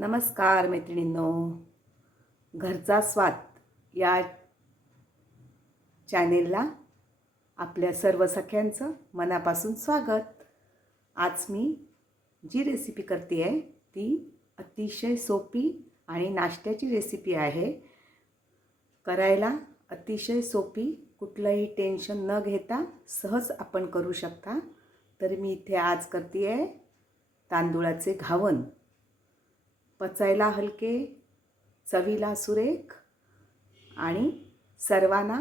नमस्कार मैत्रिणींनो. घरचा स्वाद या चॅनेलला आपल्या सर्व सख्यांचं मनापासून स्वागत. आज मी जी रेसिपी करते आहे ती अतिशय सोपी आणि नाश्त्याची रेसिपी आहे. करायला अतिशय सोपी कुठलंही टेन्शन न घेता सहज आपण करू शकता. तर मी इथे आज करते आहे तांदूळाचे घावन पचायला हलके चवीला सुरेख आणि सर्वांना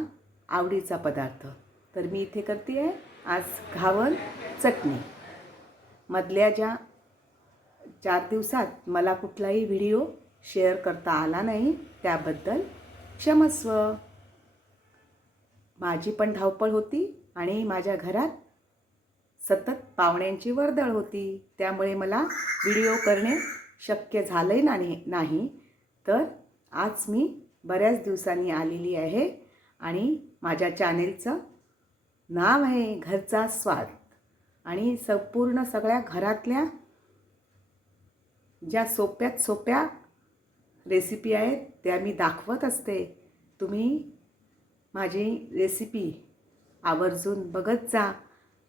आवडीचा पदार्थ. तर मी इथे करते आहे आज घावन चटणी. मधल्या ज्या चार दिवसात मला कुठलाही व्हिडिओ शेअर करता आला नाही त्याबद्दल क्षमस्व. माझी पण धावपळ होती आणि माझ्या घरात सतत पाहुण्यांची वर्दळ होती त्यामुळे मला व्हिडिओ करणे शक्य झालं नाही नाही तर आज मी बऱ्याच दिवसांनी आलेली आहे आणि माझ्या चॅनेलचं नाव आहे घरचा स्वाद आणि संपूर्ण सगळ्या घरातल्या ज्या सोप्यात सोप्या रेसिपी आहेत त्या मी दाखवत असते. तुम्ही माझी रेसिपी आवर्जून बघत जा.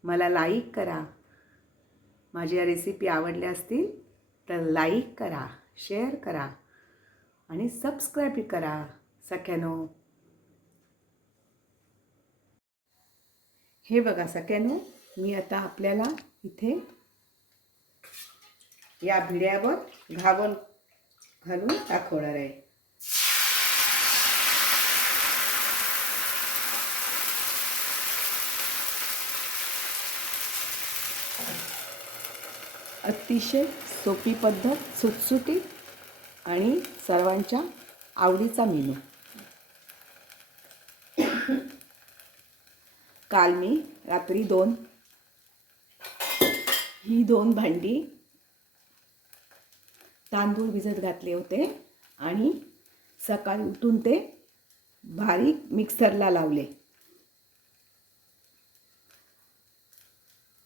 मला लाईक करा. माझ्या रेसिपी आवडल्या असतील तर लाईक करा शेअर करा आणि सबस्क्राईब करा सख्यानो. हे बघा सख्यानो मी आता आपल्याला इथे या भिड्यावर घावन घालून दाखवणार आहे. अतिशय सोपी पद्धत सुटसुटीत आणि सर्वांच्या आवडीचा मेनू. काल मी रात्री दोन ही दोन भांडी तांदूळ भिजत घातले होते आणि सकाळी उठून ते बारीक मिक्सरला लावले.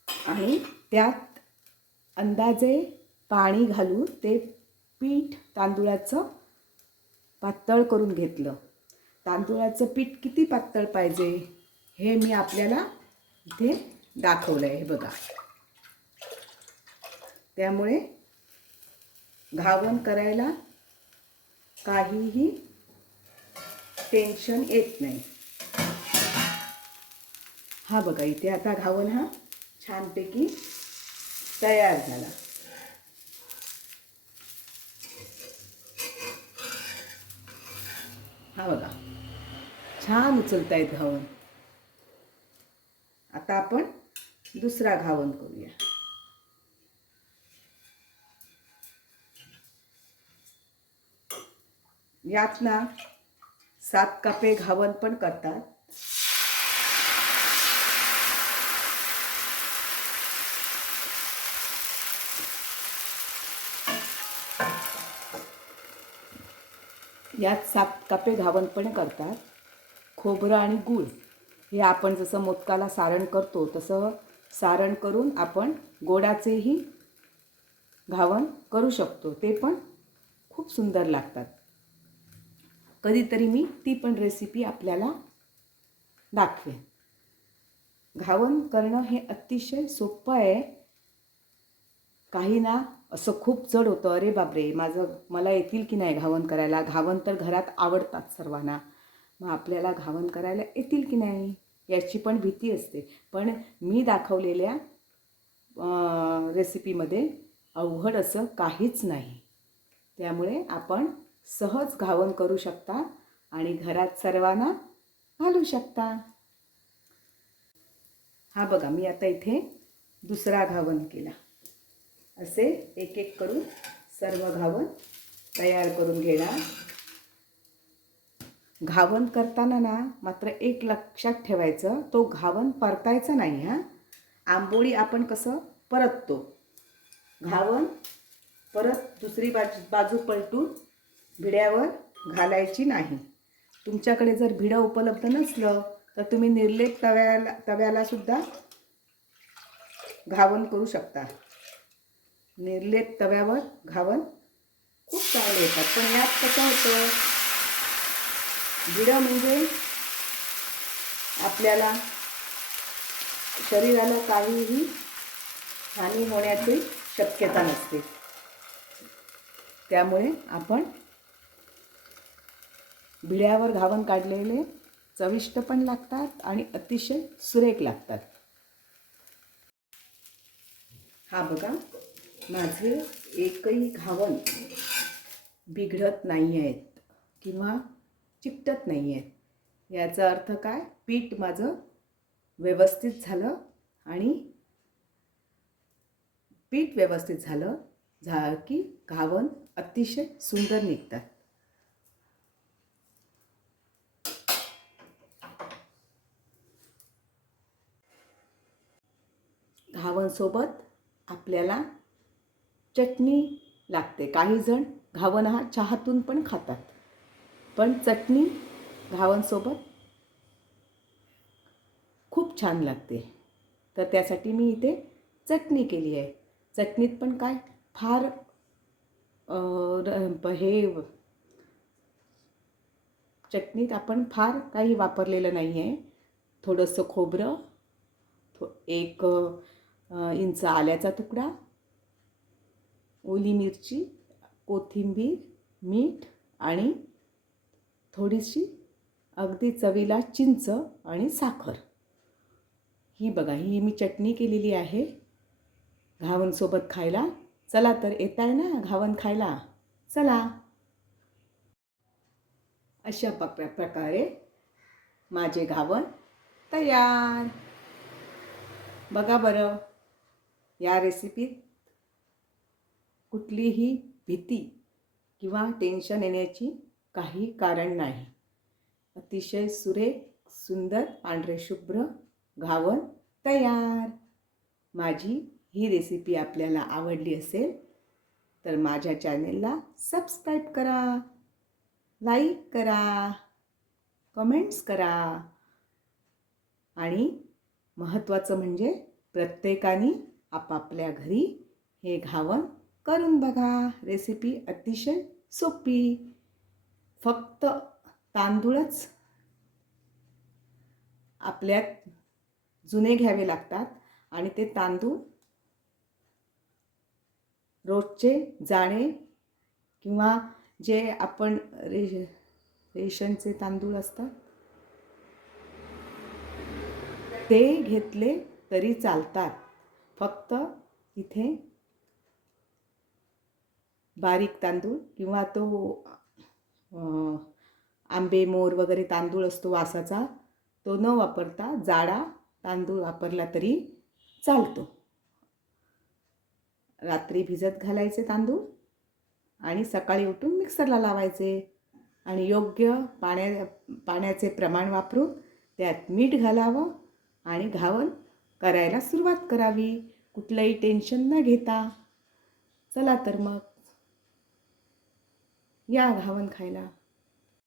आणि त्यात अंदाजे पाणी घालून ते पीठ तांदुळाचं पातळ करून घेतलं. तांदुळाचं पीठ किती पातळ पाहिजे हे मी आपल्याला इथे दाखवलं आहे हे बघा. त्यामुळे घावण करायला काहीही टेन्शन येत नाही. हा बघा इथे आता घावन हा छानपैकी तयार झाला. हा बघा. छान उचलतायत घावन. आता आपण दुसरा घावन करूया. यात ना सात कापे घावन पण करतात. यात सात कापे घावन पण करतात. खोबरं आणि गूळ हे आपण जसं मोदकाला सारण करतो तसं सारण करून आपण गोडाचेही घावन करू शकतो. ते पण खूप सुंदर लागतात. कधीतरी मी ती पण रेसिपी आपल्याला दाखवेन. घावन करणं हे अतिशय सोपं आहे. काही ना असं खूप जड होतं. अरे बापरे माझं मला येतील की नाही घावन करायला? घावन तर घरात आवडतात सर्वांना. मग आपल्याला घावन करायला येतील की नाही? याची पण भीती असते. पण मी दाखवलेल्या रेसिपीमध्ये अवघड असं काहीच नाही. त्यामुळे आपण सहज घावन करू शकता आणि घरात सर्वांना घालू शकता. हा बघा मी आता इथे दुसरा घावन केला. असे एक एक करून सर्व घावन तयार करून घेणार. घावन करताना ना मात्र एक लक्षात ठेवायचं तो घावन परतायचा नाही हां. आंबोळी आपण कसं परततो? घावन परत दुसरी बाजू बाजू पलटून भिड्यावर घालायची नाही. तुमच्याकडे जर भिडं उपलब्ध नसलं तर तुम्ही निर्लेप तव्याला तव्याला सुद्धा घावन करू शकता. निर्लेप तव्यावर घावन खूप चांगले येतात. पण यात कसं होतं? बिडं म्हणजे आपल्याला शरीराला काहीही हानी होण्याची शक्यता नसते. त्यामुळे आपण बिड्यावर घावन काढलेले चविष्ट पण लागतात आणि अतिशय सुरेख लागतात. हा बघा. माझे एकही घावन बिघडत नाही आहेत किंवा चिकटत नाही आहेत याचा अर्थ काय? पीठ माझं व्यवस्थित झालं आणि पीठ व्यवस्थित झालं झा की घावन अतिशय सुंदर निघतात. घावनसोबत आपल्याला चटणी लागते. काही जण हा चहातून पण खातात. पण चटणी घावनसोबत खूप छान लागते. तर त्यासाठी मी इथे चटणी केली आहे. चटणीत पण काय फार हे चटणीत आपण फार काही वापरलेलं नाही आहे. थोडंसं खोबरं थो एक इंच आल्याचा तुकडा ओली मिरची कोथिंबीर मीठ आणि थोडीशी अगदी चवीला चिंच आणि साखर. ही बघा ही मी चटणी केलेली आहे. घावणसोबत खायला. चला तर येत आहे ना घावण खायला? चला. अशा पक प्रकारे माझे घावण तयार. बघा बरं या रेसिपीत कुठलीही भीती किंवा टेन्शन येण्याची काही कारण नाही. अतिशय सुरेख सुंदर पांढरे शुभ्र घावन तयार. माझी ही रेसिपी आपल्याला आवडली असेल तर माझ्या चॅनेलला सबस्क्राईब करा लाईक करा कमेंट्स करा. आणि महत्त्वाचं म्हणजे प्रत्येकाने आपापल्या घरी हे घावन करून बघा. रेसिपी अतिशय सोपी. फक्त तांदूळच आपल्यात जुने घ्यावे लागतात आणि ते तांदूळ रोजचे जाणे किंवा जे आपण रे रेशनचे तांदूळ असतात ते घेतले तरी चालतात. फक्त इथे बारीक तांदूळ किंवा तो आंबे मोर वगैरे तांदूळ असतो वासाचा तो न वापरता जाडा तांदूळ वापरला तरी चालतो. रात्री भिजत घालायचे तांदूळ आणि सकाळी उठून मिक्सरला लावायचे आणि योग्य पाण्या पाण्याचे प्रमाण वापरून त्यात मीठ घालावं आणि घावन करायला सुरुवात करावी. कुठलंही टेन्शन न घेता. चला तर मग. या घावन खायला.